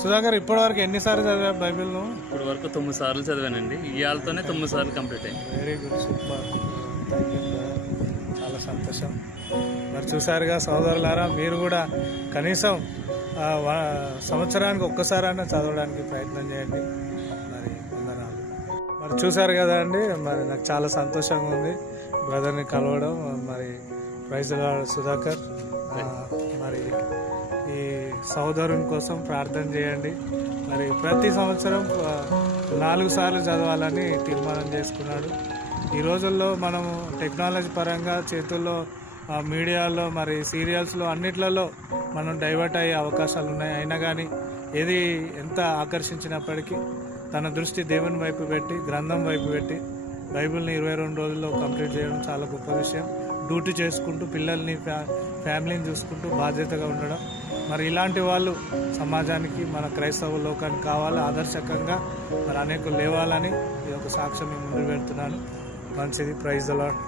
సుధాకర్ ఇప్పటివరకు ఎన్నిసార్లు చదివా బైబిల్ నువ్వు? ఇప్పుడు వరకు 9 సార్లు చదివానండి. ఇవాళతోనే 9 సార్లు కంప్లీట్ అయింది. Very good, super, thank you brother. చాలా సంతోషం. మరి చూసారుగా సోదరులారా, మీరు కూడా కనీసం సంవత్సరానికి ఒక్కసారైనా చదవడానికి ప్రయత్నం చేయండి. మరి వందనాలు. మరి చూసారు కదా అండి, మరి నాకు చాలా సంతోషంగా ఉంది బ్రదర్ని కలవడం. మరి ప్రైజ్ లార్డ్ సుధాకర్. మరి ఈ సోదరుని కోసం ప్రార్థన చేయండి. మరి ప్రతి సంవత్సరం 4 సార్లు చదవాలని తీర్మానం చేసుకున్నాడు. ఈ రోజుల్లో మనము టెక్నాలజీ పరంగా చేతుల్లో మీడియాలో మరి సీరియల్స్లో అన్నిట్లలో మనం డైవర్ట్ అయ్యే అవకాశాలు ఉన్నాయి. అయినా కానీ ఏది ఎంత ఆకర్షించినప్పటికీ తన దృష్టి దేవుని వైపు పెట్టి, గ్రంథం వైపు పెట్టి బైబిల్ని 22 రోజుల్లో కంప్లీట్ చేయడం చాలా గొప్ప విషయం. డ్యూటీ చేసుకుంటూ పిల్లల్ని ఫ్యామిలీని చూసుకుంటూ బాధ్యతగా ఉండడం. మరి ఇలాంటి వాళ్ళు సమాజానికి, మన క్రైస్తవ లోకానికి కావాలి, ఆదర్శకంగా మరి అనేకులు లేవాలని ఈ యొక్క సాక్ష్యం ముందు పెడుతున్నాను. మంచిది. Praise the lord.